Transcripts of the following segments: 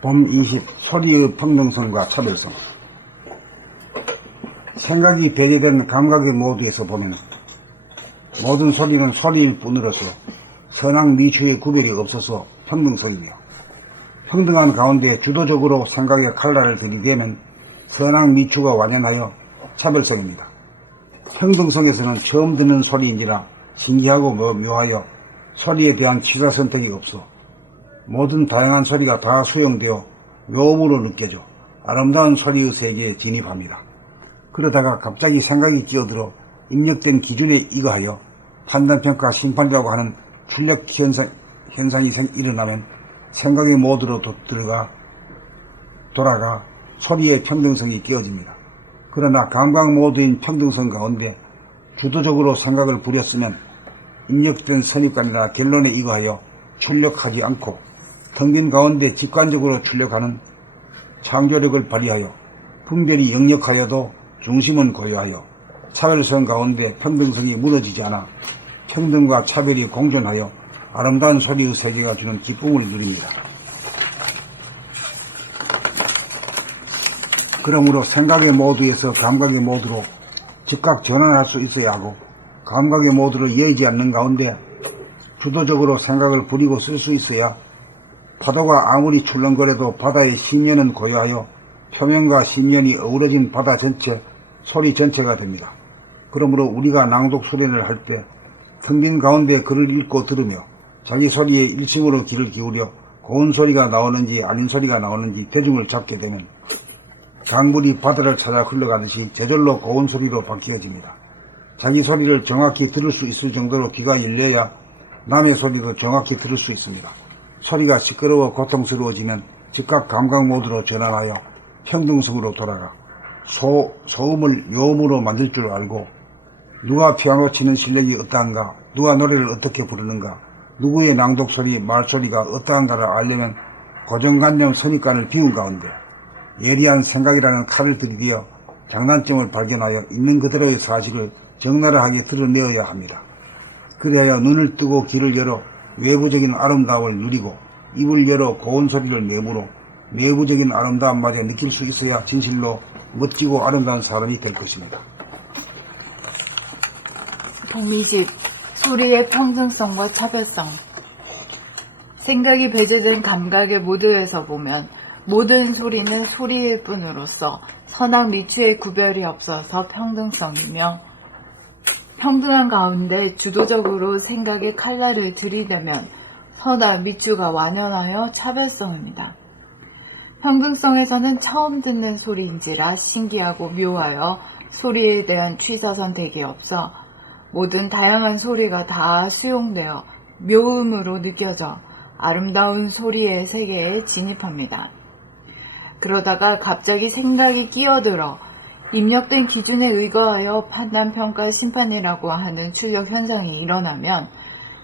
봄 20. 소리의 평등성과 차별성. 생각이 배제된 감각의 모두에서 보면 모든 소리는 소리일 뿐으로서 선악 미추의 구별이 없어서 평등성이며, 평등한 가운데 주도적으로 생각의 칼날을 들이대면 선악 미추가 완연하여 차별성입니다. 평등성에서는 처음 듣는 소리인지라 신기하고 묘하여 소리에 대한 취사 선택이 없어 모든 다양한 소리가 다 수용되어 묘음으로 느껴져 아름다운 소리의 세계에 진입합니다. 그러다가 갑자기 생각이 끼어들어 입력된 기준에 의거하여 판단평가 심판이라고 하는 출력 현상이 일어나면 생각의 모드로 돌아가 소리의 평등성이 깨어집니다. 그러나 감각 모드인 평등성 가운데 주도적으로 생각을 부렸으면 입력된 선입관이나 결론에 의거하여 출력하지 않고 텅 빈 가운데 직관적으로 출력하는 창조력을 발휘하여 분별이 역력하여도 중심은 고요하여 차별성 가운데 평등성이 무너지지 않아 평등과 차별이 공존하여 아름다운 소리의 세계가 주는 기쁨을 누립니다. 그러므로 생각의 모드에서 감각의 모드로 즉각 전환할 수 있어야 하고, 감각의 모드로 이어지지 않는 가운데 주도적으로 생각을 부리고 쓸 수 있어야 파도가 아무리 출렁거려도 바다의 심연은 고요하여 표면과 심연이 어우러진 바다 전체, 소리 전체가 됩니다. 그러므로 우리가 낭독 수련을 할 때 텅 빈 가운데 글을 읽고 들으며 자기 소리에 일심으로 귀를 기울여 고운 소리가 나오는지 아닌 소리가 나오는지 대중을 잡게 되면 강물이 바다를 찾아 흘러가듯이 저절로 고운 소리로 바뀌어집니다. 자기 소리를 정확히 들을 수 있을 정도로 귀가 열려야 남의 소리도 정확히 들을 수 있습니다. 소리가 시끄러워 고통스러워지면 즉각 감각 모드로 전환하여 평등성으로 돌아가 소음을 요음으로 만들 줄 알고, 누가 피아노 치는 실력이 어떠한가, 누가 노래를 어떻게 부르는가, 누구의 낭독 소리, 말소리가 어떠한가를 알려면 고정관념 선입관을 비운 가운데 예리한 생각이라는 칼을 들이대어 장단점을 발견하여 있는 그대로의 사실을 적나라하게 드러내어야 합니다. 그래야 눈을 뜨고 귀를 열어 외부적인 아름다움을 누리고 입을 열어 고운 소리를 내물어 내부적인 아름다움마저 느낄 수 있어야 진실로 멋지고 아름다운 사람이 될 것입니다. 봄20. 소리의 평등성과 차별성. 생각이 배제된 감각의 모드에서 보면 모든 소리는 소리일 뿐으로서 선악 미추의 구별이 없어서 평등성이며, 평등한 가운데 주도적으로 생각의 칼날을 들이대면 선악 미추가 완연하여 차별성입니다. 평등성에서는 처음 듣는 소리인지라 신기하고 묘하여 소리에 대한 취사 선택이 없어 모든 다양한 소리가 다 수용되어 묘음으로 느껴져 아름다운 소리의 세계에 진입합니다. 그러다가 갑자기 생각이 끼어들어 입력된 기준에 의거하여 판단평가 심판이라고 하는 출력 현상이 일어나면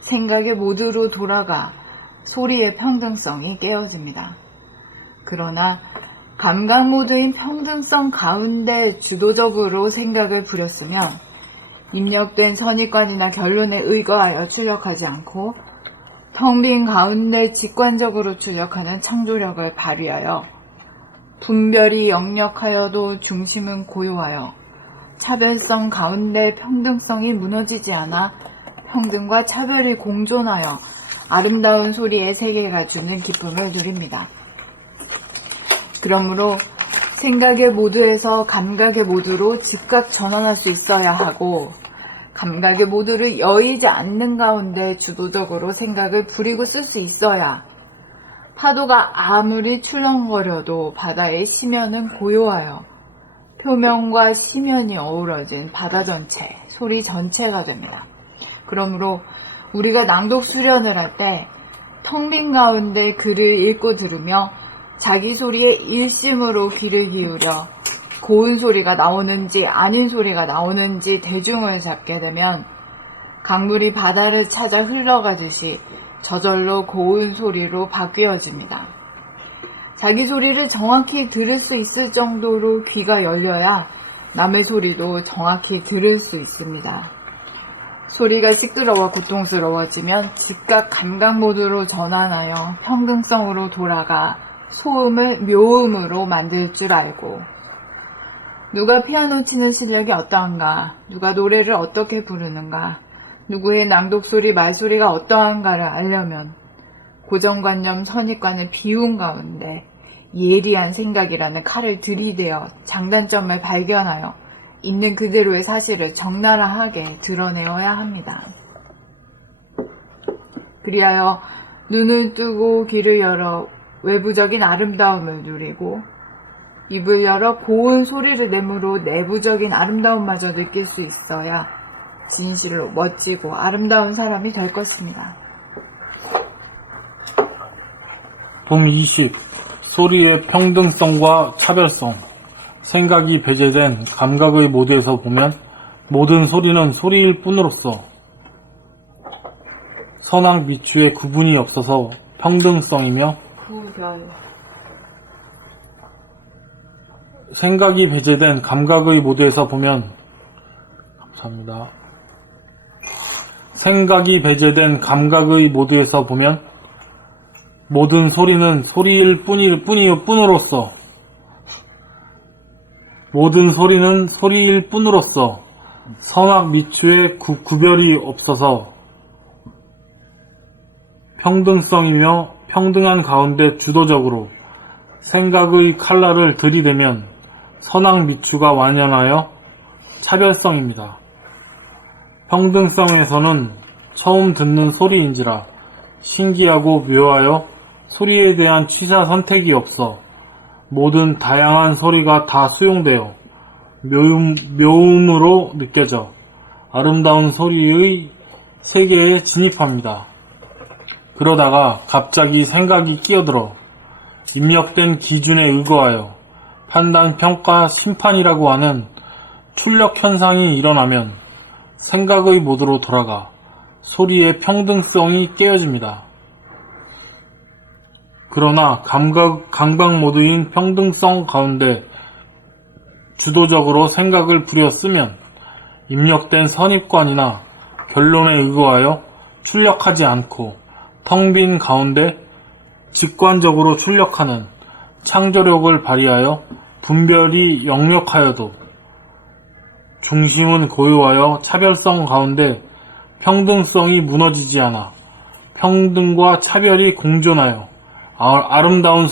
생각의 모드로 돌아가 소리의 평등성이 깨어집니다. 그러나 감각 모드인 평등성 가운데 주도적으로 생각을 부렸으면 입력된 선입관이나 결론에 의거하여 출력하지 않고 텅 빈 가운데 직관적으로 출력하는 창조력을 발휘하여 분별이 역력하여도 중심은 고요하여 차별성 가운데 평등성이 무너지지 않아 평등과 차별이 공존하여 아름다운 소리의 세계가 주는 기쁨을 누립니다. 그러므로 생각의 모드에서 감각의 모드로 즉각 전환할 수 있어야 하고, 감각의 모드를 여의지 않는 가운데 주도적으로 생각을 부리고 쓸 수 있어야 파도가 아무리 출렁거려도 바다의 심연은 고요하여 표면과 심연이 어우러진 바다 전체, 소리 전체가 됩니다. 그러므로 우리가 낭독 수련을 할 때 텅 빈 가운데 글을 읽고 들으며 자기 소리에 일심으로 귀를 기울여 고운 소리가 나오는지 아닌 소리가 나오는지 대중을 잡게 되면 강물이 바다를 찾아 흘러가듯이 저절로 고운 소리로 바뀌어집니다. 자기 소리를 정확히 들을 수 있을 정도로 귀가 열려야 남의 소리도 정확히 들을 수 있습니다. 소리가 시끄러워 고통스러워지면 즉각 감각 모드로 전환하여 평등성으로 돌아가 소음을 묘음으로 만들 줄 알고, 누가 피아노 치는 실력이 어떠한가, 누가 노래를 어떻게 부르는가, 누구의 낭독소리, 말소리가 어떠한가를 알려면 고정관념, 선입관을 비운 가운데 예리한 생각이라는 칼을 들이대어 장단점을 발견하여 있는 그대로의 사실을 적나라하게 드러내어야 합니다. 그리하여 눈을 뜨고 귀를 열어 외부적인 아름다움을 누리고, 입을 열어 고운 소리를 내므로 내부적인 아름다움마저 느낄 수 있어야 진실로 멋지고 아름다운 사람이 될 것입니다. 봄 20. 소리의 평등성과 차별성. 생각이 배제된 감각의 모드에서 보면 모든 소리는 소리일 뿐으로서 선악 미추의 구분이 없어서 평등성이며, 생각이 배제된 감각의 모드에서 보면, 감사합니다. 생각이 배제된 감각의 모드에서 보면 모든 소리는 소리일 뿐으로서 모든 소리는 소리일 뿐으로서 선악 미추의 구별이 없어서 평등성이며, 평등한 가운데 주도적으로 생각의 칼날을 들이대면 선악 미추가 완연하여 차별성입니다. 평등성에서는 처음 듣는 소리인지라 신기하고 묘하여 소리에 대한 취사 선택이 없어 모든 다양한 소리가 다 수용되어 묘음으로 느껴져 아름다운 소리의 세계에 진입합니다. 그러다가 갑자기 생각이 끼어들어 입력된 기준에 의거하여 판단, 평가, 심판이라고 하는 출력 현상이 일어나면 생각의 모드로 돌아가 소리의 평등성이 깨어집니다. 그러나 감각 모드인 평등성 가운데 주도적으로 생각을 부려 쓰면 입력된 선입관이나 결론에 의거하여 출력하지 않고 텅 빈 가운데 직관적으로 출력하는 창조력을 발휘하여 분별이 역력하여도 중심은 고요하여 차별성 가운데 평등성이 무너지지 않아 평등과 차별이 공존하여 아름다운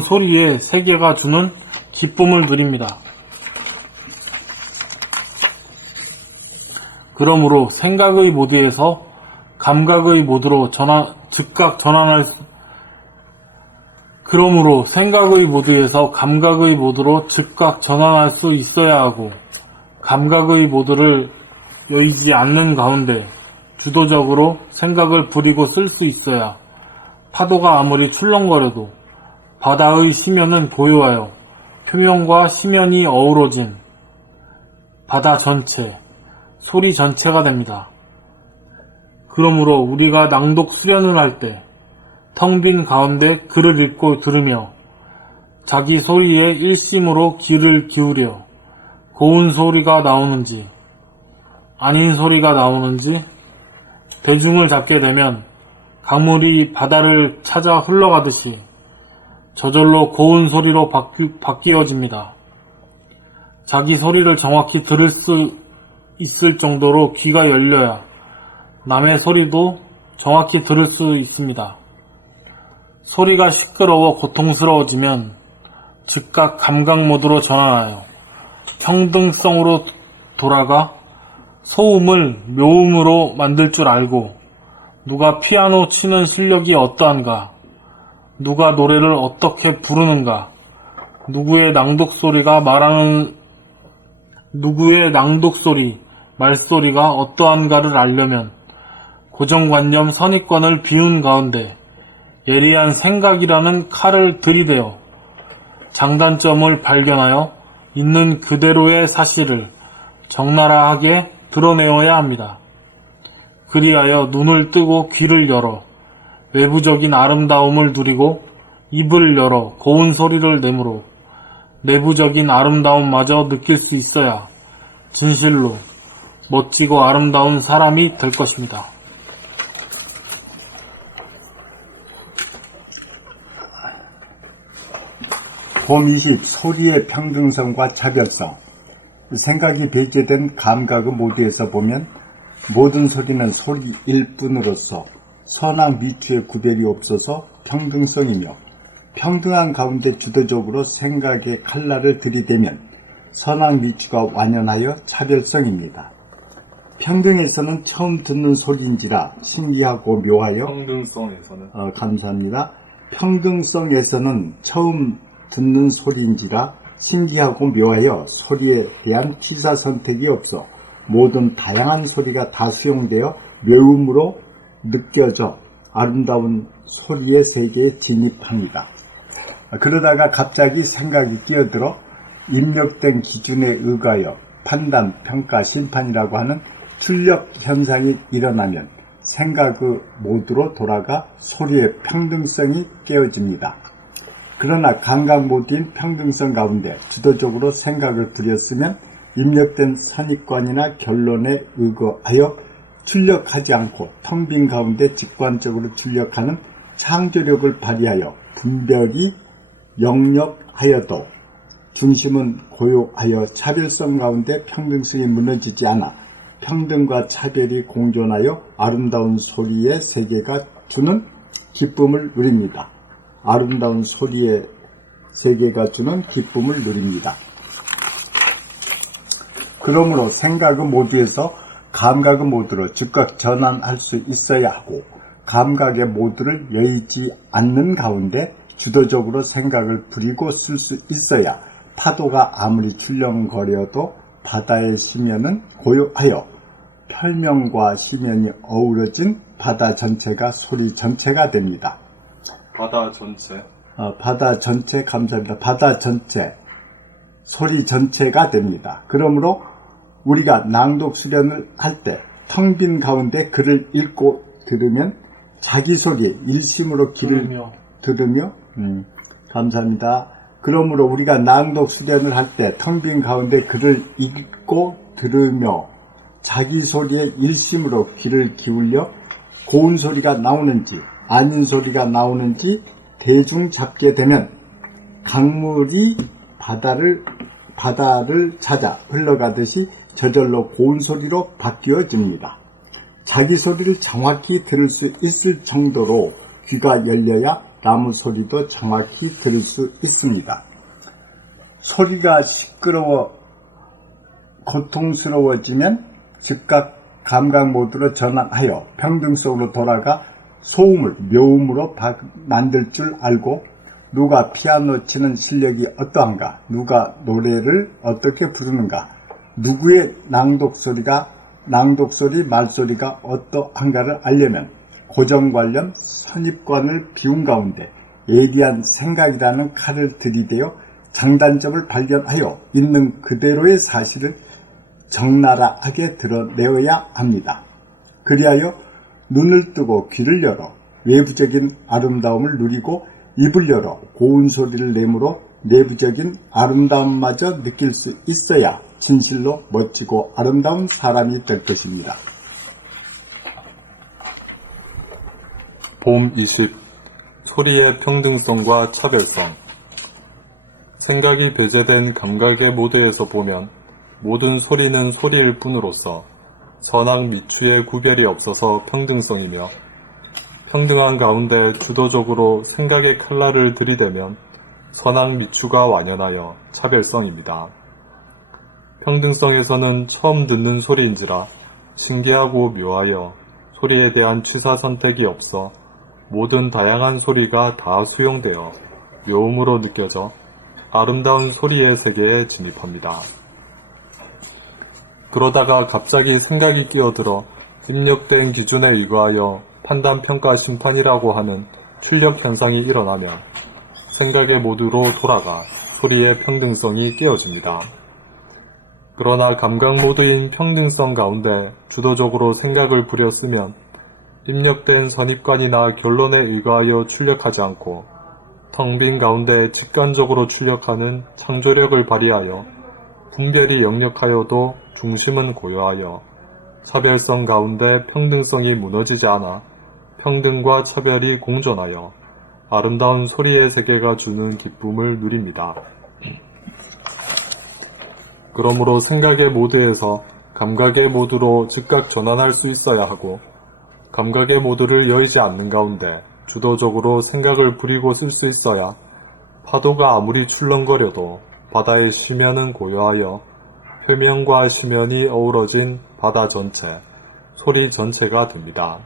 소리의 세계가 주는 기쁨을 누립니다. 그러므로 생각의 모드에서 감각의 모드로 즉각 전환할 수 있어야 하고, 감각의 모드를 여의지 않는 가운데 주도적으로 생각을 부리고 쓸 수 있어야 파도가 아무리 출렁거려도 바다의 심연은 고요하여 표면과 심연이 어우러진 바다 전체, 소리 전체가 됩니다. 그러므로 우리가 낭독 수련을 할 때 텅 빈 가운데 글을 읽고 들으며 자기 소리에 일심으로 귀를 기울여 고운 소리가 나오는지 아닌 소리가 나오는지 대중을 잡게 되면 강물이 바다를 찾아 흘러가듯이 저절로 고운 소리로 바뀌어집니다. 자기 소리를 정확히 들을 수 있을 정도로 귀가 열려야 남의 소리도 정확히 들을 수 있습니다. 소리가 시끄러워 고통스러워지면 즉각 감각 모드로 전환하여 평등성으로 돌아가 소음을 묘음으로 만들 줄 알고, 누가 피아노 치는 실력이 어떠한가, 누가 노래를 어떻게 부르는가, 누구의 낭독소리, 말소리가 어떠한가를 알려면 고정관념, 선입관을 비운 가운데 예리한 생각이라는 칼을 들이대어 장단점을 발견하여 있는 그대로의 사실을 적나라하게 드러내어야 합니다. 그리하여 눈을 뜨고 귀를 열어 외부적인 아름다움을 누리고 입을 열어 고운 소리를 내므로 내부적인 아름다움마저 느낄 수 있어야 진실로 멋지고 아름다운 사람이 될 것입니다. 봄 20. 소리의 평등성과 차별성. 생각이 배제된 감각의 모두에서 보면 모든 소리는 소리일 뿐으로서 선악 미추의 구별이 없어서 평등성이며, 평등한 가운데 주도적으로 생각의 칼날을 들이대면 선악 미추가 완연하여 차별성입니다. 평등에서는 처음 듣는 소리인지라 신기하고 묘하여, 평등성에서는 감사합니다. 평등성에서는 처음 듣는 소리인지라 신기하고 묘하여 소리에 대한 취사 선택이 없어 모든 다양한 소리가 다 수용되어 묘음으로 느껴져 아름다운 소리의 세계에 진입합니다. 그러다가 갑자기 생각이 끼어들어 입력된 기준에 의거하여 판단, 평가, 심판이라고 하는 출력 현상이 일어나면 생각의 모드로 돌아가 소리의 평등성이 깨어집니다. 그러나 감각 모드인 평등성 가운데 주도적으로 생각을 부렸으면 입력된 선입관이나 결론에 의거하여 출력하지 않고 텅 빈 가운데 직관적으로 출력하는 창조력을 발휘하여 분별이 역력하여도 중심은 고요하여 차별성 가운데 평등성이 무너지지 않아 평등과 차별이 공존하여 아름다운 소리의 세계가 주는 기쁨을 누립니다. 아름다운 소리의 세계가 주는 기쁨을 누립니다. 그러므로 생각의 모두에서 감각의 모두로 즉각 전환할 수 있어야 하고, 감각의 모두를 여의지 않는 가운데 주도적으로 생각을 부리고 쓸 수 있어야 파도가 아무리 출렁거려도 바다의 심연은 고요하여 펼명과 심연이 어우러진 바다 전체가 소리 전체가 됩니다. 바다 전체. 바다 전체, 감사합니다. 바다 전체, 소리 전체가 됩니다. 그러므로 우리가 낭독 수련을 할 때 텅 빈 가운데 글을 읽고 들으면 자기 소리에 일심으로 귀를 들으며 감사합니다. 그러므로 우리가 낭독 수련을 할 때 텅 빈 가운데 글을 읽고 들으며 자기 소리에 일심으로 귀를 기울여 고운 소리가 나오는지 아닌 소리가 나오는지 대중 잡게 되면 강물이 바다를 찾아 흘러가듯이 저절로 고운 소리로 바뀌어집니다. 자기 소리를 정확히 들을 수 있을 정도로 귀가 열려야 나무 소리도 정확히 들을 수 있습니다. 소리가 시끄러워 고통스러워지면 즉각 감각 모드로 전환하여 평등성으로 돌아가 소음을 묘음으로 만들 줄 알고, 누가 피아노 치는 실력이 어떠한가, 누가 노래를 어떻게 부르는가, 누구의 낭독소리, 말소리가 어떠한가를 알려면 고정관념, 선입관을 비운 가운데 예리한 생각이라는 칼을 들이대어 장단점을 발견하여 있는 그대로의 사실을 적나라하게 드러내어야 합니다. 그리하여 눈을 뜨고 귀를 열어 외부적인 아름다움을 누리고 입을 열어 고운 소리를 내므로 내부적인 아름다움마저 느낄 수 있어야 진실로 멋지고 아름다운 사람이 될 것입니다. 봄 20. 소리의 평등성과 차별성. 생각이 배제된 감각의 모드에서 보면 모든 소리는 소리일 뿐으로서 선악 미추의 구별이 없어서 평등성이며, 평등한 가운데 주도적으로 생각의 칼날을 들이대면 선악 미추가 완연하여 차별성입니다. 평등성에서는 처음 듣는 소리인지라 신기하고 묘하여 소리에 대한 취사 선택이 없어 모든 다양한 소리가 다 수용되어 묘음으로 느껴져 아름다운 소리의 세계에 진입합니다. 그러다가 갑자기 생각이 끼어들어 입력된 기준에 의거하여 판단, 평가, 심판이라고 하는 출력 현상이 일어나면 생각의 모드로 돌아가 소리의 평등성이 깨어집니다. 그러나 감각 모드인 평등성 가운데 주도적으로 생각을 부렸으면 입력된 선입관이나 결론에 의거하여 출력하지 않고 텅 빈 가운데 직관적으로 출력하는 창조력을 발휘하여 분별이 역력하여도 중심은 고요하여 차별성 가운데 평등성이 무너지지 않아 평등과 차별이 공존하여 아름다운 소리의 세계가 주는 기쁨을 누립니다. 그러므로 생각의 모드에서 감각의 모드로 즉각 전환할 수 있어야 하고, 감각의 모드를 여의지 않는 가운데 주도적으로 생각을 부리고 쓸 수 있어야 파도가 아무리 출렁거려도 바다의 심연은 고요하여 표면과 심연이 어우러진 바다 전체, 소리 전체가 됩니다.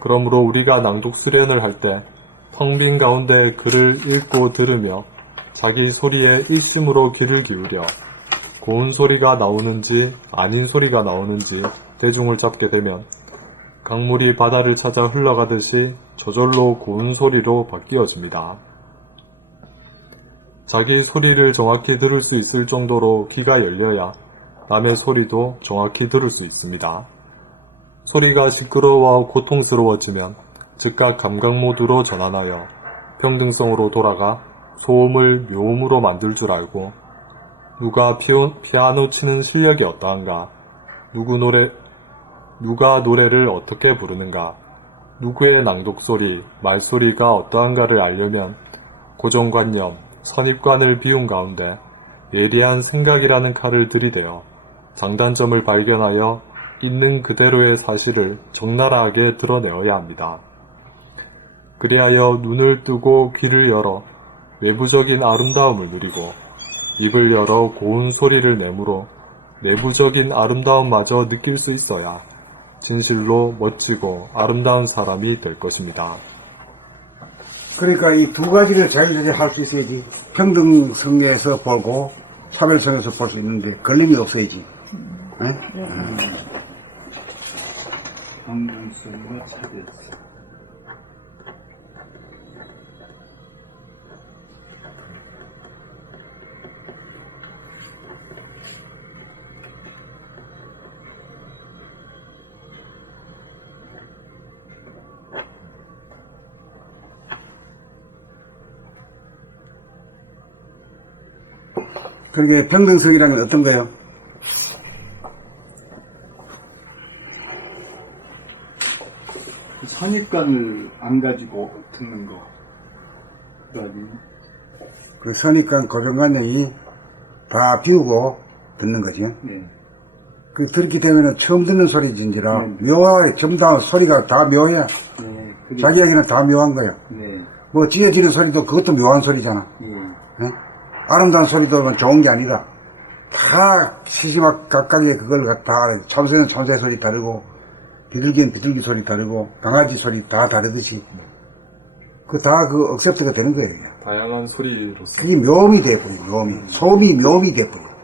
그러므로 우리가 낭독 수련을 할 때 텅 빈 가운데 글을 읽고 들으며 자기 소리에 일심으로 귀를 기울여 고운 소리가 나오는지 아닌 소리가 나오는지 대중을 잡게 되면 강물이 바다를 찾아 흘러가듯이 저절로 고운 소리로 바뀌어집니다. 자기 소리를 정확히 들을 수 있을 정도로 귀가 열려야 남의 소리도 정확히 들을 수 있습니다. 소리가 시끄러워 고통스러워지면 즉각 감각 모드로 전환하여 평등성으로 돌아가 소음을 묘음으로 만들 줄 알고, 누가 피아노 치는 실력이 어떠한가, 누가 노래를 어떻게 부르는가, 누구의 낭독 소리, 말소리가 어떠한가를 알려면 고정관념, 선입관을 비운 가운데 예리한 생각이라는 칼을 들이대어 장단점을 발견하여 있는 그대로의 사실을 적나라하게 드러내어야 합니다. 그리하여 눈을 뜨고 귀를 열어 외부적인 아름다움을 누리고, 입을 열어 고운 소리를 내므로 내부적인 아름다움마저 느낄 수 있어야 진실로 멋지고 아름다운 사람이 될 것입니다. 그러니까 이 두 가지를 자유자재 할 수 있어야지. 평등성에서 보고 차별성에서 볼 수 있는데 걸림이 없어야지. 네? 평등성과 차별성. 그러게 평등성이라는 건 어떤 거예요? 선입관을 안 가지고 듣는 거. 그다음에 그 선입관, 고정관념이 다 비우고 듣는 거지. 네. 그 듣기 때문에 처음 듣는 소리진지라 네. 묘하게 전부 다 소리가 다 묘해. 네. 그리고- 자기에게는 다 묘한 거야. 네. 뭐 지어지는 소리도 그것도 묘한 소리잖아. 예. 예? 아름다운 소리도 뭐 좋은 게 아니다. 다 시시막 각각의 그걸 다 참새는 참새 소리 다르고 비둘기는 비둘기 소리 다르고 강아지 소리 다 다르듯이 그 다 그 억셉트가 되는 거예요. 다양한 소리로서 그게 묘음이 돼버린 거예요. 묘음이. 소음이 묘음이 돼버린 거예요.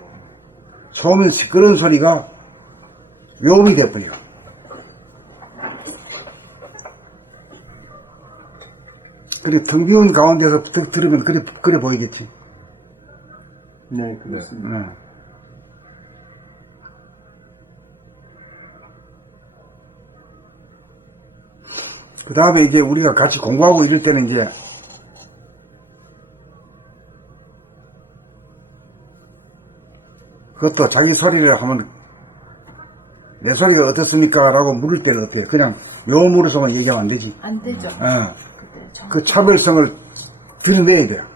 소음은 시끄러운 소리가 묘음이 돼버려. 그래 텅 비운 가운데서 들으면 그래 보이겠지. 네, 그렇습니다. 네. 그 다음에 이제 우리가 같이 공부하고 이럴 때는 이제 그것도 자기 소리를 하면 내 소리가 어떻습니까? 라고 물을 때는 어때요? 그냥 묘물로서만 얘기하면 안 되지. 안 되죠. 그 차별성을 드러내야 돼요.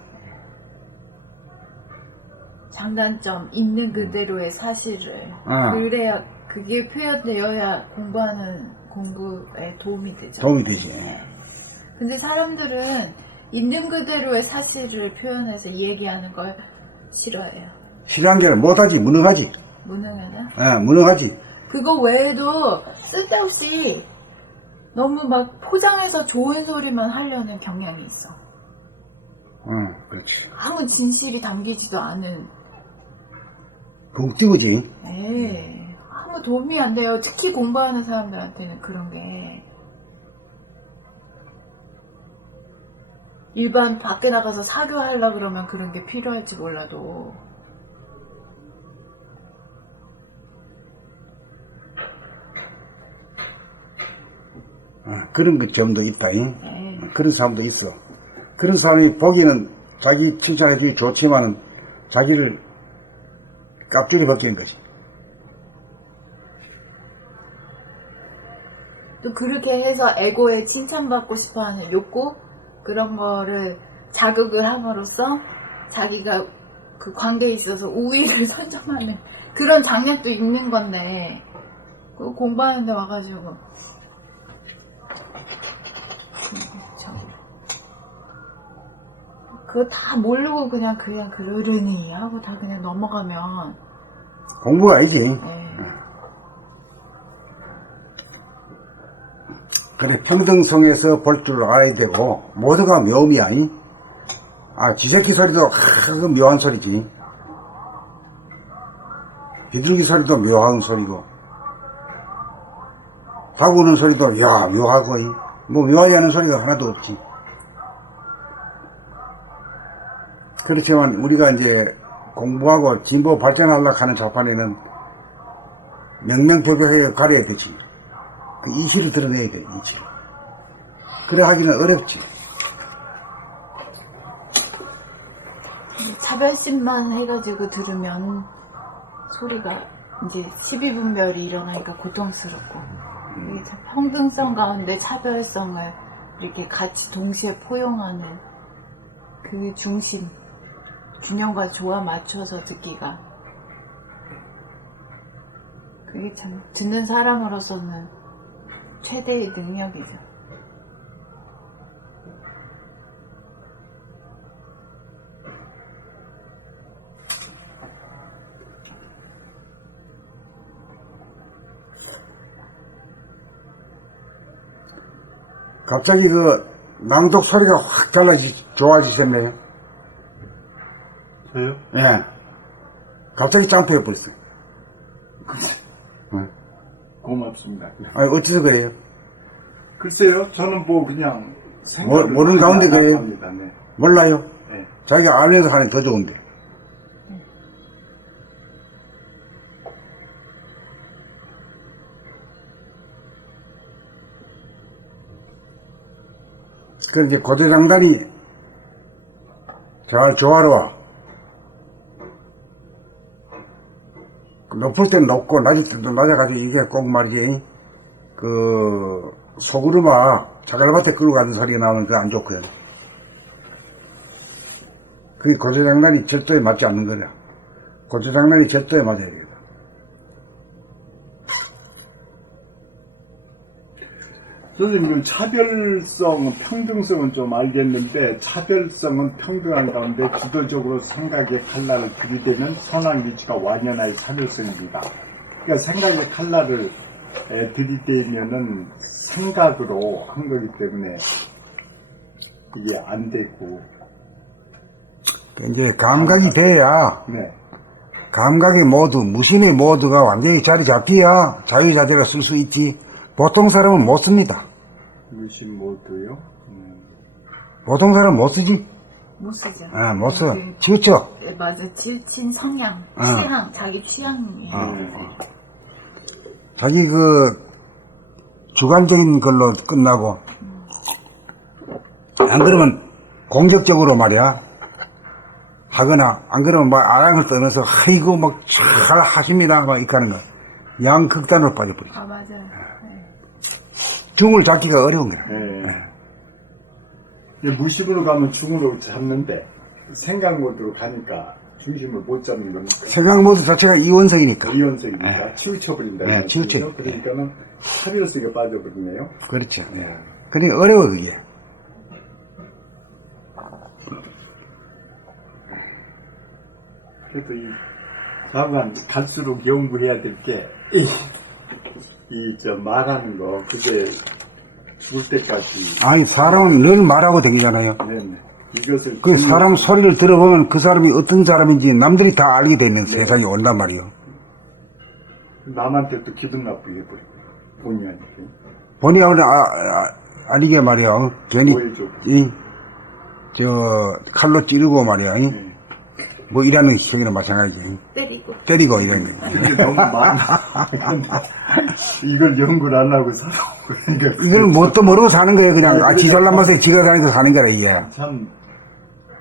장단점 있는 그대로의 사실을 아. 그래야 그게 표현되어야 공부에 도움이 되죠. 도움이 되지. 네. 근데 사람들은 있는 그대로의 사실을 표현해서 얘기하는 걸 싫어해요. 싫어한 게 아니라 못하지, 무능하지. 무능하다. 무능하지. 그거 외에도 쓸데없이 너무 막 포장해서 좋은 소리만 하려는 경향이 있어. 그렇지. 아무 진실이 담기지도 않은. 붕 띄우지. 아무 도움이 안 돼요. 특히 공부하는 사람들한테는 그런 게. 일반 밖에 나가서 사교하려고 그러면 그런 게 필요할지 몰라도. 그런 그 점도 있다. 네. 그런 사람도 있어. 그런 사람이 보기에는 자기 칭찬해주기 좋지만은 자기를 깝줄이 벗기는 거지. 또 그렇게 해서 에고에 칭찬받고 싶어하는 욕구, 그런 거를 자극을 함으로써 자기가 그 관계에 있어서 우위를 선점하는 그런 장면도 있는 건데 그거 공부하는데 와가지고 그거 다 모르고 그냥 그러려니 하고 다 그냥 넘어가면 공부가 아니지. 예. 그래, 평등성에서 볼 줄 알아야 되고, 모두가 묘미야. 쥐새끼 소리도, 그 묘한 소리지. 비둘기 소리도 묘한 소리고, 닭 우는 소리도, 야, 묘하고, 뭐, 묘하지 않은 소리가 하나도 없지. 그렇지만, 우리가 이제 공부하고 진보 발전하려고 하는 자판에는 명명백백하게 가려야 되지. 그 이치를 드러내야 돼, 이치. 그래 하기는 어렵지. 차별심만 해가지고 들으면 소리가 이제 12분별이 일어나니까 고통스럽고 이게 평등성 가운데 차별성을 이렇게 같이 동시에 포용하는 그 중심 균형과 조화 맞춰서 듣기가 그게 참 듣는 사람으로서는 최대의 능력이죠. 갑자기 그 낭독 소리가 확 좋아지셨네요. 저요? 예. 갑자기 점프해 버렸어요. 네. 고맙습니다. 아니, 어째서 그래요? 글쎄요, 저는 뭐 그냥 생각을 모르는 가운데 많이 안 그래요? 합니다. 네. 몰라요? 네. 자기가 알면서 하는 게 더 좋은데. 그 이제 고조장단이 잘 조화로워. 높을 때는 높고 낮을 때도 낮아가지고 이게 꼭 말이지 그 소구르마 자갈밭에 끌고 가는 소리가 나오면 그거 안 좋고요. 그게 고조장단이 절도에 맞지 않는 거야. 고조장단이 절도에 맞아야 돼요. 선생님, 차별성, 평등성은 좀 알겠는데 차별성은 평등한 가운데 주도적으로 생각의 칼날을 들이대면 선악 위치가 완연한 차별성입니다. 그러니까 생각의 칼날을 들이대면은 생각으로 한 거기 때문에 이게 안 되고. 이제 감각이 돼야 네. 감각의 모두, 무심의 모두가 완전히 자리 잡혀야 자유자재로 쓸 수 있지. 보통 사람은 못 씁니다. 무심 모두요? 보통 사람은 못 쓰지. 못 쓰죠. 못 써. 치우쳐. 네, 맞아. 지친 성향, 어. 취향, 자기 취향이에요. 자기 그 주관적인 걸로 끝나고 안 그러면 공격적으로 말이야 하거나 안 그러면 막 아랑을 떠나서 아이고 막 잘 하십니다 막 이렇게 하는 거 양극단으로 빠져버리죠. 맞아요. 네. 중을 잡기가 어려운 거야. 무심으로 가면 중으로 잡는데 생각 모드로 가니까 중심을 못 잡는 겁니까? 생각 모드 자체가 이원성이니까. 이원색이니까 치우쳐버린다. 네, 치우쳐. 그러니까는 차별성에 빠져버리네요. 그렇죠. 그러니까 어려워 그게. 그래도 이 자관 갈수록 연구해야 될 게 말하는 거 그게 죽을 때까지. 아니 사람은 늘 말하고 다니잖아요. 네네. 이것을 그 사람 소리를 들어보면 그 사람이 어떤 사람인지 남들이 다 알게 되는 세상이 온단 말이에요. 남한테 또 기분 나쁘게 해버리고 본인한테. 본의 아니게 말이야. 괜히 보여줘. 저 칼로 찌르고 말이야. 뭐 일하는 식이나 마찬가지지. 때리고 이런 거. 이게 너무 많아. 이걸 연구를 안 하고 그러니까 이걸 뭣도 모르고 사는 거예요. 그냥 지잘난 맛에 지가 다니면서 사는 거라 이게. 참.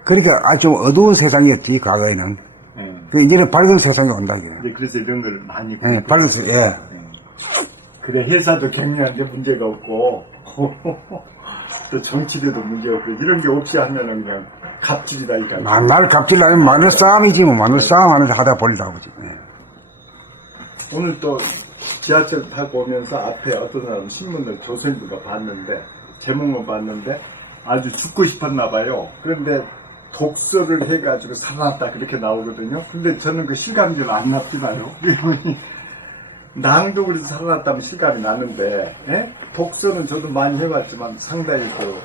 그러니까 좀 어두운 세상이었지 과거에는. 그 이제는 밝은 세상이 온다 이게. 이제 그래서 이런 걸 많이. 밝은 세상. 그래 회사도 경영하는데 문제가 없고 또 정치대도 문제없고 이런 게 없이 하면은 그냥 갑질이다 이까. 만날 갑질나면 마늘 싸움이지 뭐. 마늘 싸움 하다 버리다 보지. 오늘 또 지하철 타고 오면서 앞에 어떤 사람 신문을 조선일보가 봤는데 제목만 봤는데 아주 죽고 싶었나 봐요. 그런데 독서를 해가지고 살아났다 그렇게 나오거든요. 근데 저는 그 실감이 좀 안 납니다요. 낭독을 해서 살아났다면 실감이 나는데 독서는 저도 많이 해봤지만 상당히 그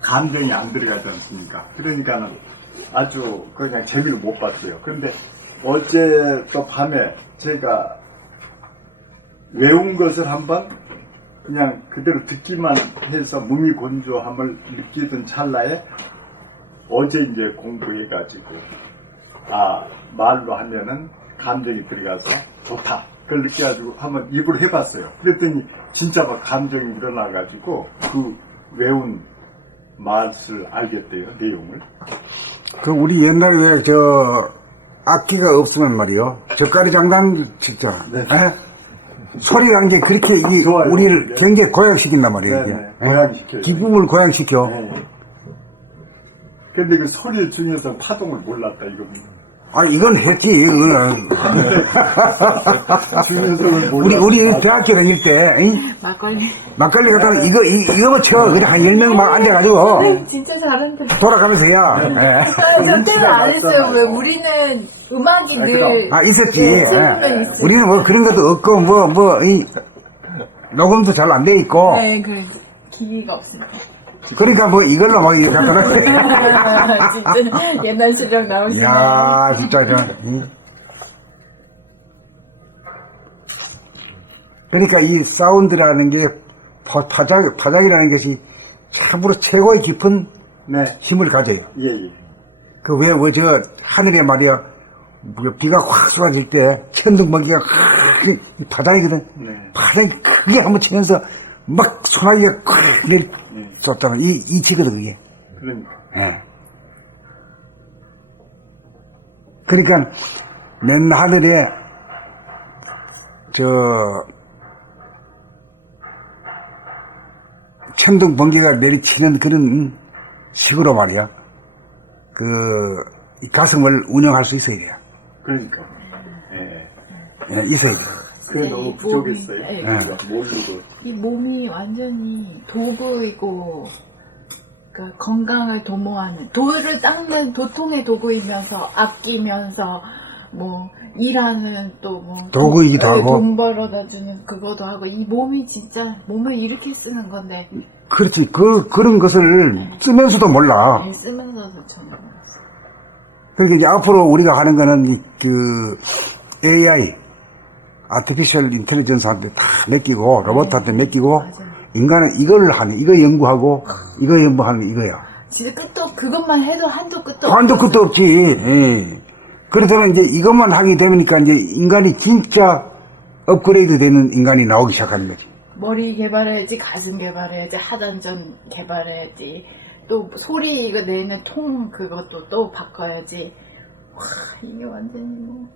감정이 안 들어가지 않습니까? 그러니까는 아주 그냥 재미를 못 봤어요. 그런데 어제 또 밤에 제가 외운 것을 한번 그냥 그대로 듣기만 해서 몸이 건조함을 느끼던 찰나에 어제 이제 공부해가지고 말로 하면은 감정이 들어가서 좋다. 그걸 느껴가지고 한번 입으로 해봤어요. 그랬더니 진짜 막 감정이 우러나가지고 그 외운 말을 알겠대요. 내용을. 그 우리 옛날에 왜 악기가 없으면 말이요. 젓가리 장단 직잖아. 네. 소리라는 게 그렇게 좋아요. 우리를 네. 굉장히 고양시킨단 말이에요. 네, 이게. 네. 고양시켜요. 기쁨을 고양시켜. 네. 근데 그 소리 중에서 파동을 몰랐다 이거. 이건 했지. 이거는. 중에서는 몰랐다. 우리 대학교 다닐 때, 막걸리. 막걸리 갖다 이거 쳐. 그냥 한 10명 막 앉아가지고 네, 진짜 잘한다. 돌아가면서 해야. 저 때는 안 했어요. 왜 우리는 음악이 늘 있었지. 친구는 있어요. 우리는 뭐 그런 것도 없고, 녹음도 잘 안 돼 있고. 네, 그래. 기기가 없으니까. 그러니까 뭐 이걸로 막 이렇게 갖다 진짜 옛날 실력 나오시네. 야, 진짜 그러니까 이 사운드라는 게 파장이라는 것이 참으로 최고의 깊은 네. 힘을 가져요. 예. 그 왜 하늘에 말이야 비가 확 쏟아질 때 천둥번개가 확 파장이거든. 네. 파장이 크게 한번 치면서 막 소나기가 콱 쏟잖아. 이 치거든 그게. 그러니까. 예. 그러니까 맨 하늘에 천둥 번개가 내리치는 그런 식으로 말이야. 이 가슴을 운영할 수 있어야 돼요. 그러니까. 예. 예, 있어야 돼. 그게 너무 부족했어요. 네. 우리가 모르고. 이 몸이 완전히 도구이고, 그러니까 건강을 도모하는, 돌을 닦는 도통의 도구이면서, 아끼면서, 일하는 또 도구이기도 하고. 돈 벌어다 주는 그거도 하고, 이 몸이 진짜, 몸을 이렇게 쓰는 건데, 그렇지. 그런 것을 쓰면서도 몰라. 네, 쓰면서도 전혀 몰랐어요. 그러니까 이제 앞으로 우리가 하는 거는 AI, 아티피셜 인텔리전스한테 다 맡기고, 로봇한테 맡기고, 맞아요. 인간은 이거 연구하고, 이거 연구하는 이거야. 진짜 그것만 해도 한도 끝도 한도 끝도 없지. 예. 그래서 이제 이것만 하게 되니까 이제 인간이 진짜 업그레이드 되는 인간이 나오기 시작하는 거지. 머리 개발해야지, 가슴 개발해야지, 하단전 개발해야지, 또 소리 이거 내는 통 그것도 또 바꿔야지. 와, 이게 완전히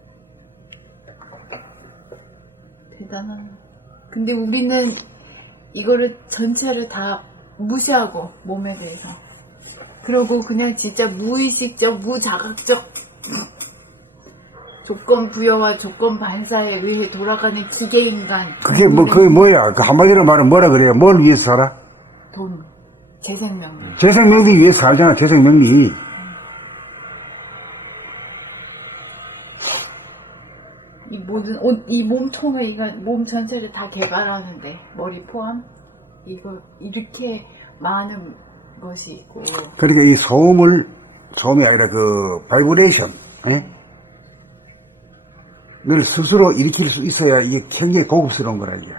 대단한. 근데 우리는 이거를 전체를 다 무시하고 몸에 대해서. 그러고 그냥 진짜 무의식적, 무자각적 조건 부여와 조건 반사에 의해 돌아가는 기계인간. 그게 뭐야? 그 한마디로 말하면 뭐라 그래요? 뭘 위해서 살아? 돈, 재생명력. 재생명리 위해서 살잖아, 재생명리. 이 모든 이 몸통을 몸 전체를 다 개발하는데 머리 포함 이거 이렇게 많은 것이 있고. 그러니까 이 소음이 아니라 바이브레이션, 늘 스스로 일으킬 수 있어야 이게 굉장히 고급스러운 거라 이게.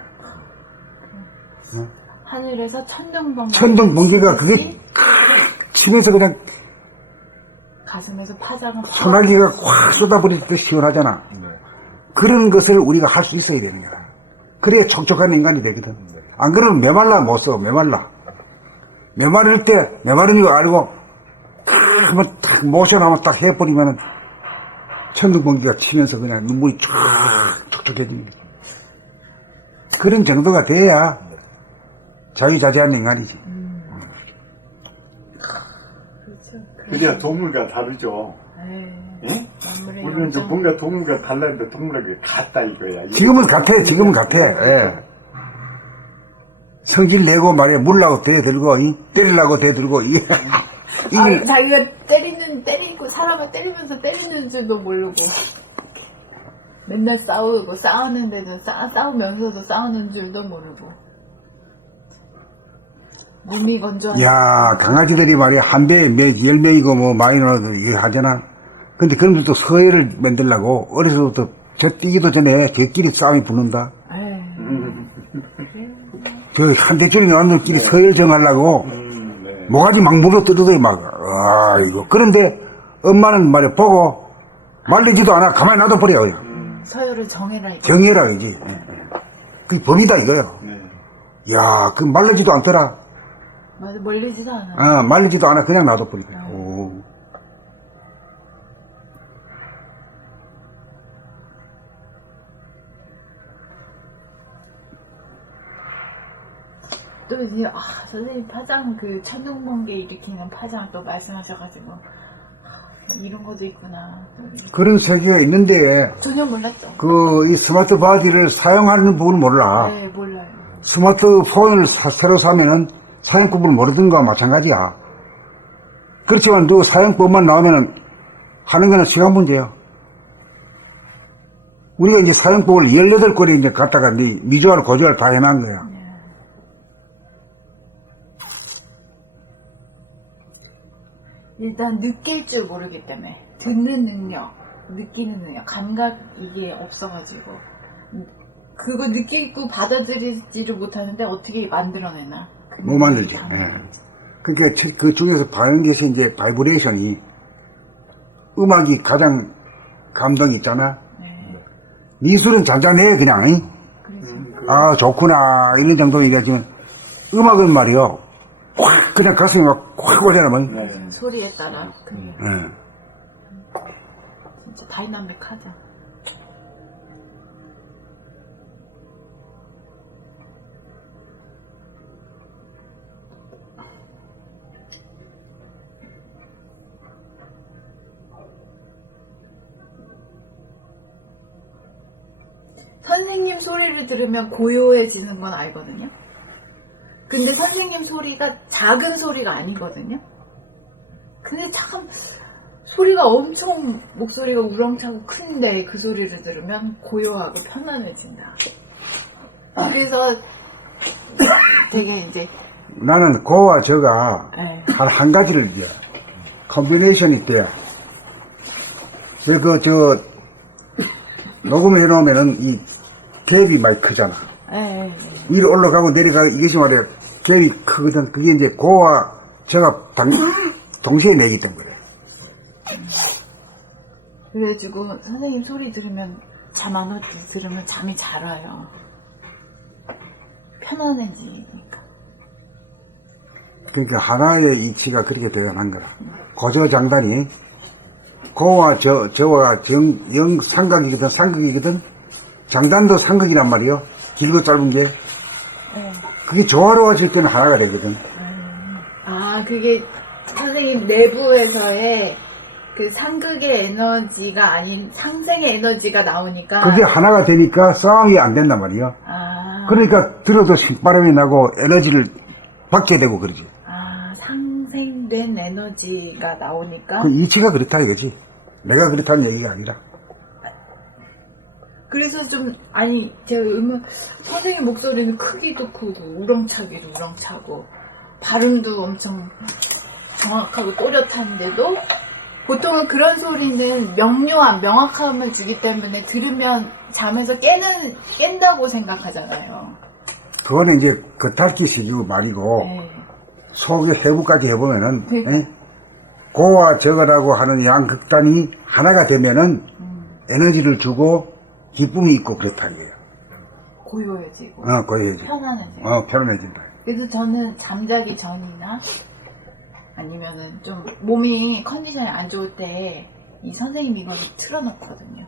하늘에서 천둥번개가 그게 치면서 그냥 가슴에서 파장을 소나기가 확 쏟아버릴 때 시원하잖아. 그런 것을 우리가 할 수 있어야 되는 거야. 그래야 촉촉한 인간이 되거든. 안 그러면 메말라 못 써, 메말라. 메마를 때, 메마른 거 알고, 한번 딱 모션 한번 딱 해버리면은, 천둥번개가 치면서 그냥 눈물이 쫙 촉촉해지는 거지. 그런 정도가 돼야 자유자재한 인간이지. 그렇죠. 그래야 동물과 다르죠. 네. 예? 만물의 우리는 이제 영장. 뭔가 동물과 달랐는데 동물과 같다 이거야. 지금은 같아, 지금은 같아. 예. 성질 내고 말이야, 물라고 대들고, 때리려고 대들고, 이게. 자기가 때리고 사람을 때리면서 때리는 줄도 모르고 맨날 싸우는데도 싸우면서도 싸우는 줄도 모르고 몸이 건조한. 야, 강아지들이 말이야, 한 배에 10명이고 뭐 많이 나와도 이게 하잖아. 근데 그놈들도 서열을 만들려고 어려서부터 저 뛰기도 전에 저끼리 싸움이 붙는다. 에이, 저 한 대줄이 나온 놈끼리 서열 정하려고 네. 모가지 막 물어 뜯어대요, 막. 아이고. 그런데 엄마는 말이야, 보고 말리지도 않아. 가만히 놔둬버려, 그냥. 서열을 정해라 이거. 정해라, 이지. 그게 법이다, 이거요. 네. 야, 그 말리지도 않더라. 맞아, 멀리지도 않아. 말리지도 않아. 그냥 놔둬버리더라. 오. 또 이제 선생님 파장 그 천둥번개 일으키는 파장 또 말씀하셔가지고 이런 것도 있구나. 또 이렇게. 그런 세계가 있는데, 전혀 몰랐죠. 이 스마트 바디를 사용하는 부분은 몰라. 네, 몰라요. 스마트폰을 새로 사면은 사용법을 모르던 거와 마찬가지야. 그렇지만 또 사용법만 나오면은 하는 거는 시간 문제야. 우리가 이제 사용법을 18건에 이제 갖다가 미주알, 고주알 다 해놓은 거야. 일단 느낄 줄 모르기 때문에 듣는 능력, 느끼는 능력, 감각 이게 없어가지고 그거 느끼고 받아들이지를 못하는데 어떻게 만들어내나? 못 만들지. 예. 그러니까 그 중에서 반응돼서 이제 바이브레이션이 음악이 가장 감동이 있잖아. 네. 미술은 잔잔해 그냥. 그래서 좋구나 이런 정도이라지만 음악은 말이요. 확 그냥 가슴이 확 오잖아. 뭐. 네. 소리에 따라 그게 예. 진짜 다이나믹하죠. 선생님 소리를 들으면 고요해지는 건 알거든요. 근데 선생님 소리가 작은 소리가 아니거든요. 근데 참 소리가 엄청 목소리가 우렁차고 큰데 그 소리를 들으면 고요하고 편안해진다. 그래서 되게 이제 나는 고와 저가 네. 한 가지를 이제 컨비네이션이 돼. 녹음을 해놓으면은 이 갭이 많이 크잖아. 위로 올라가고 내려가고 이것이 말이야 갭이 크거든. 그게 이제 고와 저가 동시에 내기 때문에 그래. 그래가지고 선생님 소리 들으면 잠 안 올 때 들으면 잠이 잘 와요. 편안해지니까. 그러니까 하나의 이치가 그렇게 대단한 거라. 고저장단이 고와 저와 영 삼각이거든. 삼각이거든. 장단도 삼각이란 말이요. 길고 짧은 게. 그게 조화로워질 때는 하나가 되거든. 그게 선생님 내부에서의 그 상극의 에너지가 아닌 상생의 에너지가 나오니까. 그게 하나가 되니까 싸움이 안 된단 말이요. 그러니까 들어도 신바람이 나고 에너지를 받게 되고 그러지. 상생된 에너지가 나오니까. 그 이치가 그렇다 이거지. 내가 그렇다는 얘기가 아니라. 그래서 제가 선생님 목소리는 크기도 크고 우렁차기도 우렁차고 발음도 엄청 정확하고 또렷한데도 보통은 그런 소리는 명확함을 주기 때문에 들으면 잠에서 깬다고 생각하잖아요. 그거는 이제 겉핥기 식이고 말이고 네. 속에 해부까지 해보면은 네. 고와 저거라고 하는 양극단이 하나가 되면은 에너지를 주고 기쁨이 있고 그렇다는 거예요. 고요해지고 고요해지고 편안해지고. 편안해진다. 그래서 저는 잠자기 전이나 아니면은 좀 몸이 컨디션이 안 좋을 때 이 선생님 이거를 틀어놓거든요.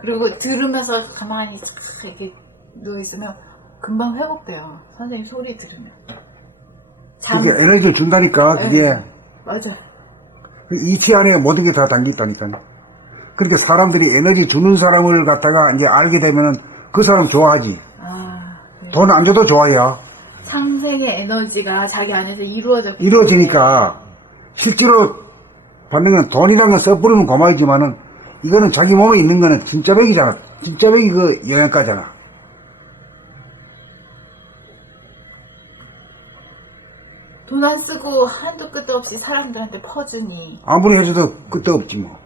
그리고 들으면서 가만히 이렇게 누워있으면 금방 회복돼요. 선생님 소리 들으면. 그게 에너지를 준다니까 그게. 맞아요. 이치 안에 모든 게 다 담겨있다니까요. 그렇게 사람들이 에너지 주는 사람을 갖다가 이제 알게 되면은 그 사람 좋아하지. 네. 돈 안 줘도 좋아해요. 상생의 에너지가 자기 안에서 이루어졌기 이루어지니까 실제로 받는 건 돈이라는 건 써버리면 고마이지만은 이거는 자기 몸에 있는 거는 진짜 백이잖아. 진짜 백이 그 영양가잖아. 돈 안 쓰고 한도 끝도 없이 사람들한테 퍼주니 아무리 해줘도 끝도 없지 뭐.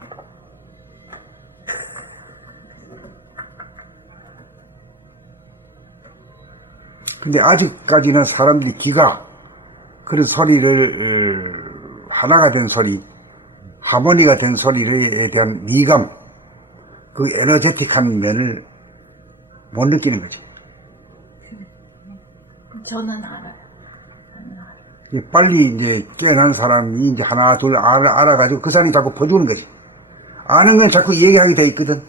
근데 아직까지는 사람들이 귀가 그런 소리를 하나가 된 소리, 하모니가 된 소리에 대한 미감, 그 에너제틱한 면을 못 느끼는 거지. 저는 알아요. 빨리 이제 깨어난 사람이 이제 하나 둘 알아가지고 그 사람이 자꾸 퍼주는 거지. 아는 건 자꾸 얘기하게 돼 있거든.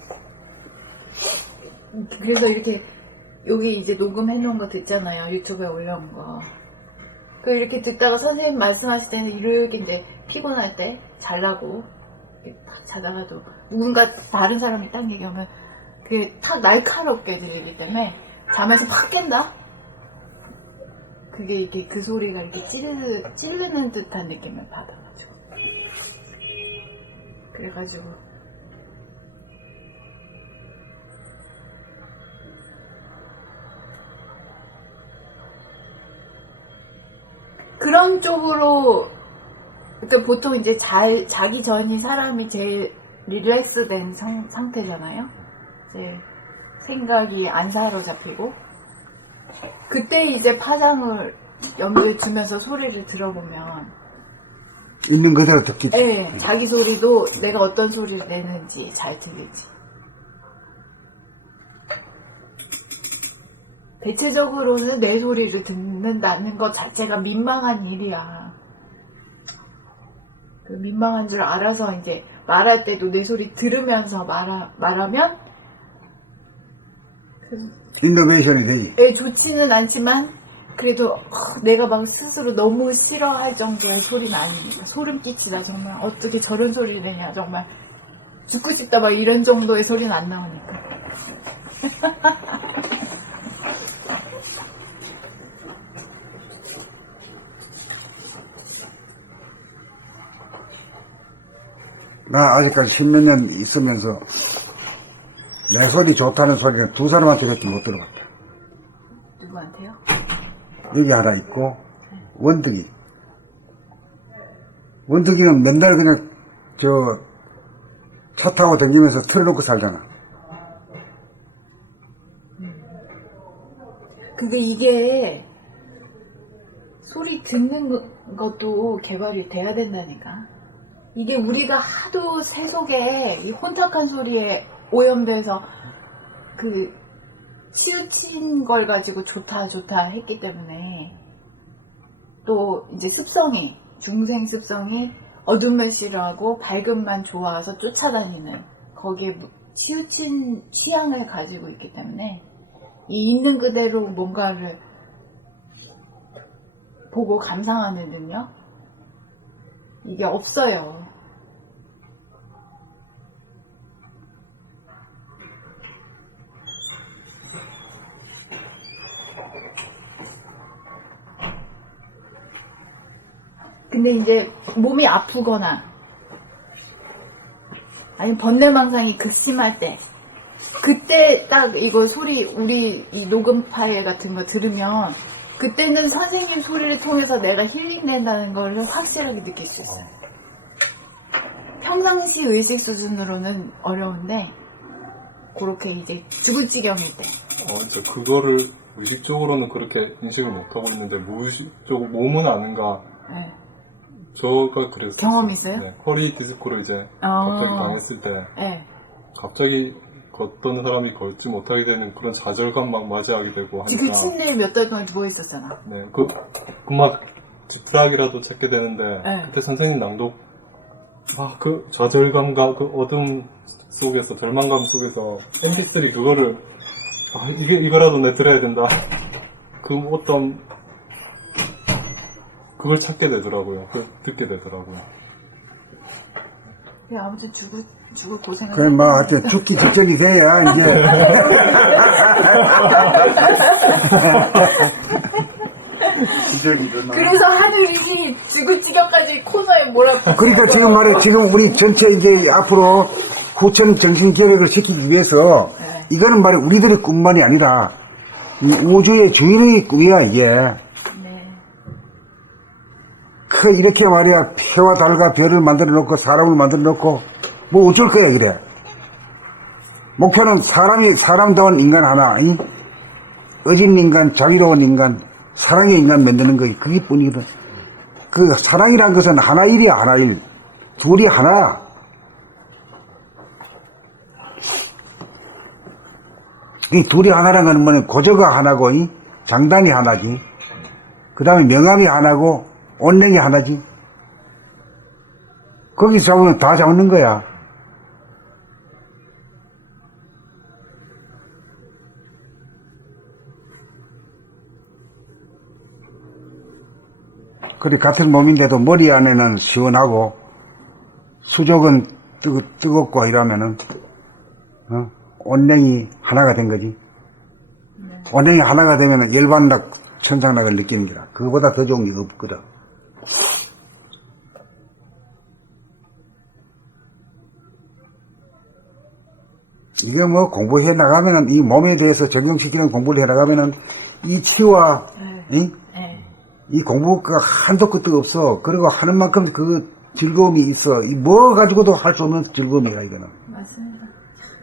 그래서 이렇게 여기 이제 녹음해 놓은 거 듣잖아요. 유튜브에 올려온 거. 그 이렇게 듣다가 선생님 말씀하실 때는 이렇게 이제 피곤할 때 잘라고 탁 자다가도 누군가 다른 사람이 딱 얘기하면 그게 탁 날카롭게 들리기 때문에 잠에서 팍 깬다? 그게 이렇게 그 소리가 이렇게 찌르는 듯한 느낌을 받아가지고. 그래가지고. 그런 쪽으로, 그러니까 보통 이제 자기 전이 사람이 제일 릴렉스된 상태잖아요. 이제 생각이 안 사로잡히고. 그때 이제 파장을 염두에 두면서 소리를 들어보면 있는 그대로 듣기. 네, 자기 소리도 내가 어떤 소리를 내는지 잘 들리지. 대체적으로는 내 소리를 듣는다는 것 자체가 민망한 일이야. 그 민망한 줄 알아서 이제 말할 때도 내 소리 들으면서 말하면 인노베이션이 되지. 좋지는 않지만 그래도 내가 막 스스로 너무 싫어할 정도의 소리는 아니니까 소름 끼치다. 정말 어떻게 저런 소리를 내냐, 정말 죽고 싶다 막 이런 정도의 소리는 안 나오니까. 나 아직까지 십몇 년 있으면서 내 소리 좋다는 소리는 두 사람한테밖에 못 들어봤다. 누구한테요? 여기 하나 있고 원득이. 원득이는 맨날 그냥 차 타고 다니면서 틀어놓고 살잖아. 근데 이게 소리 듣는 것도 개발이 돼야 된다니까. 이게 우리가 하도 세속에 이 혼탁한 소리에 오염돼서 그 치우친 걸 가지고 좋다 했기 때문에 또 이제 습성이 중생 습성이 어둠을 싫어하고 밝음만 좋아서 쫓아다니는 거기에 치우친 취향을 가지고 있기 때문에 이 있는 그대로 뭔가를 보고 감상하는 능력 이게 없어요. 근데 이제 몸이 아프거나 아니면 번뇌망상이 극심할 때 그때 딱 이거 소리 우리 이 녹음 파일 같은 거 들으면 그때는 선생님 소리를 통해서 내가 힐링된다는 걸 확실하게 느낄 수 있어요. 평상시 의식 수준으로는 어려운데 그렇게 이제 죽을 지경일 때 이제 그거를 의식적으로는 그렇게 인식을 못하고 있는데 무의식적으로 몸은 아는가. 네. 저가 그랬어요. 경험이 있어요? 네, 허리 디스크로 이제 갑자기 당했을 때 네. 갑자기 걷던 사람이 걷지 못하게 되는 그런 좌절감 막 맞이하게 되고 하니까 지금 침대에 몇 달 동안 누워 있었잖아. 네, 막 지푸라기라도 찾게 되는데 네. 그때 선생님 낭독 그 좌절감과 그 어둠 속에서 절망감 속에서 MP3 그거를 이거라도 내 들어야 된다. 그 어떤 그걸 찾게 되더라고요. 듣게 되더라고요. 근데 아무튼 죽을 고생을 그래, 뭐, 하여튼 죽기 직전이 돼야, 이제. 기적이 일어나. 그래서 하늘이 죽을 지경까지 코너에 몰아붙여. 그러니까 지금 말해, 지금 우리 전체 이제 앞으로 후천 정신 개혁을 시키기 위해서, 네. 이거는 말해, 우리들의 꿈만이 아니라, 이 우주의 주인의 꿈이야, 이게. 네. 이렇게 말이야, 해와 달과 별을 만들어 놓고, 사람을 만들어 놓고, 뭐 어쩔 거야, 그래. 목표는 사람다운 인간 하나, 이? 어진 인간, 자비로운 인간, 사랑의 인간 만드는 거, 그게 뿐이거든. 그 사랑이란 것은 하나일이야, 하나일. 둘이 하나야. 이 둘이 하나란 건 뭐냐, 고저가 하나고, 이? 장단이 하나지. 그 다음에 명암이 하나고, 온냉이 하나지. 거기서 잡으면 다 잡는 거야. 그래, 같은 몸인데도 머리 안에는 시원하고, 수족은 뜨겁고 이러면은, 온냉이 하나가 된 거지. 온냉이 하나가 되면은 열반락, 천상락을 느끼는 거라. 그거보다 더 좋은 게 없거든. 이게 뭐 공부해 나가면은, 이 몸에 대해서 적용시키는 공부를 해 나가면은, 이 치유와, 이? 네. 이 공부가 한도 끝도 없어. 그리고 하는 만큼 그 즐거움이 있어. 이 뭐 가지고도 할 수 없는 즐거움이야, 이거는. 맞습니다.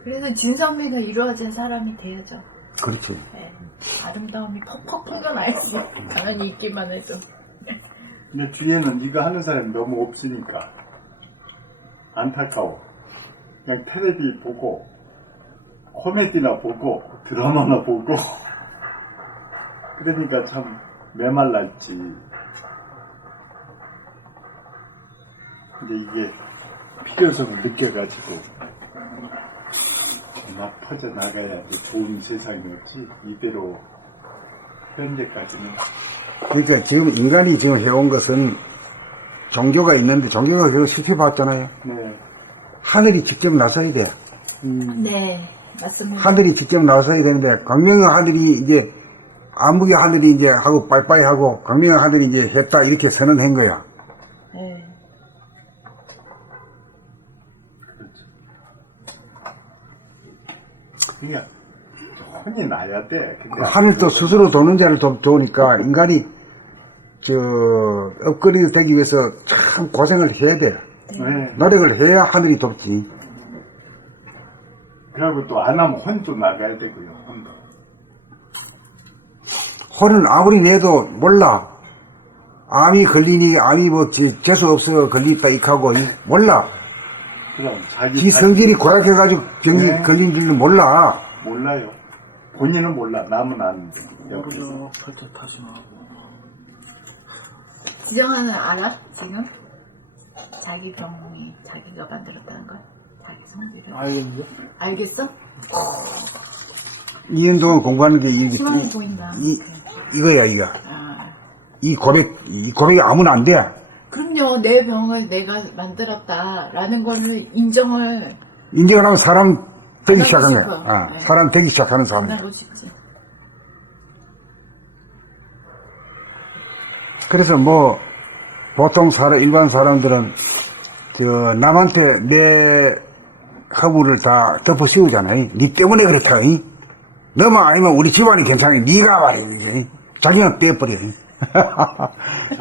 그래서 진선미가 이루어진 사람이 되야죠. 그렇지. 네. 아름다움이 퍽퍽 튀어나야지. 가만히 있기만 해도. 근데 주위에는 이거 하는 사람이 너무 없으니까 안타까워. 그냥 텔레비 보고 코미디나 보고 드라마나 보고 그러니까 참 메말랐지. 근데 이게 필요성을 느껴가지고 막 퍼져나가야 좋은 세상이 없지. 이대로 현재까지는. 그러니까 지금 인간이 지금 해온 것은 종교가 있는데 종교가 그걸 시켜봤잖아요. 네. 하늘이 직접 나서야 돼. 네, 맞습니다. 하늘이 직접 나서야 되는데 광명의 하늘이 이제 암흑의 하늘이 이제 하고 빠이빠이 하고 광명의 하늘이 이제 했다 이렇게 선언한 거야. 네. 그냥 혼이 나야 돼. 근데 하늘도 스스로 도는 자를 도우니까 인간이 업그레이드 되기 위해서 참 고생을 해야 돼. 네. 노력을 해야 하늘이 돕지. 그리고 또 안 하면 혼도 나가야 되고요. 혼도. 혼은 아무리 내도 몰라. 암이 걸리니 암이 뭐 재수 없어 걸리니까 익하고 몰라. 그럼 자기 지 성질이 고약해가지고 병이 네. 걸린 줄은 몰라. 몰라요. 본인은 몰라. 남은 아는데. 옆에서. 살짝 타지 마. 지정아는 알아? 지금? 자기 병이 자기가 만들었다는 걸? 자기 성질을? 알겠는데? 알겠어? 2년 동안 공부하는 게 희망이 보인다. 이거야, 이거. 아, 이 고백이 아무나 안 돼. 그럼요. 내 병을 내가 만들었다라는 거를 인정을 인정을 하면 사람 되기 안 하고 시작한 싶어. 거야. 네. 사람 되기 시작하는 사람이야. 만나고 싶지. 그래서 뭐, 보통 일반 사람들은, 남한테 내 허물을 다 덮어 씌우잖아요. 니 때문에 그렇다. 너만 아니면 우리 집안이 괜찮아. 니가 말이야. 자기는 빼버려.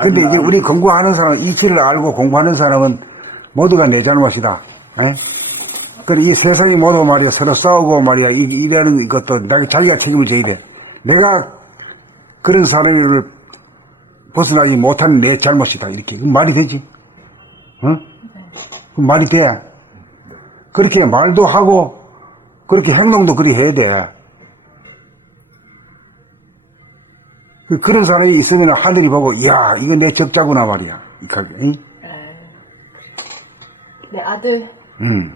근데 이제 우리 공부하는 사람, 이치를 알고 공부하는 사람은 모두가 내 잘못이다. 그래, 이 세상이 모두 말이야. 서로 싸우고 말이야. 이러는 것도 자기가 책임을 져야 돼. 내가 그런 사람을 벗어나지 못하는 내 잘못이다. 이렇게. 그럼 말이 되지? 응? 그럼 말이 돼. 그렇게 말도 하고, 그렇게 행동도 그리 해야 돼. 그런 사람이 있으면 하늘이 보고, 이야, 이거 내 적자구나 말이야. 응? 내 아들 응.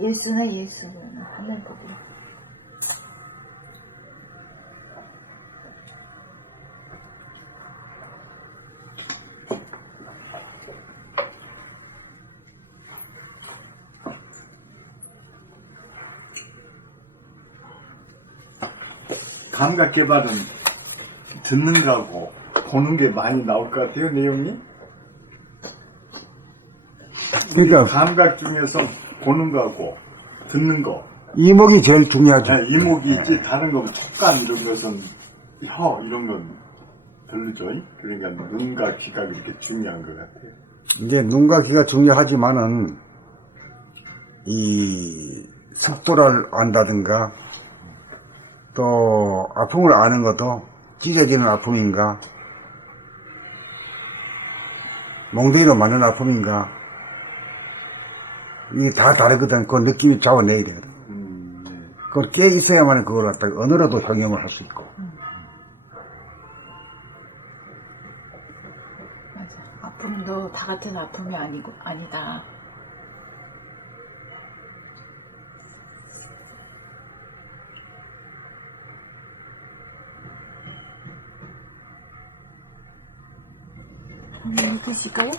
예수는 하늘 보고. 감각 개발은 듣는 거하고 보는 게 많이 나올 것 같아요, 내용이. 그러니까 감각 중에서 보는 거하고 듣는 거. 이목이 제일 중요하죠. 네, 이목이 있지, 다른 거, 촉감 이런 것은, 혀, 이런 건 별로죠. 그러니까 눈과 귀가 그렇게 중요한 것 같아요. 이제 눈과 귀가 중요하지만은 이 속도를 안다든가 또 아픔을 아는 것도 찢어지는 아픔인가 몽둥이로 맞는 아픔인가 이게 다 다르거든. 그 느낌이 잡아내야 되거든. 그걸 깨 있어야만 그걸 갖다가 언어로도 형용을 할 수 있고. 맞아. 아픔도 다 같은 아픔이 아니다. 드실까요?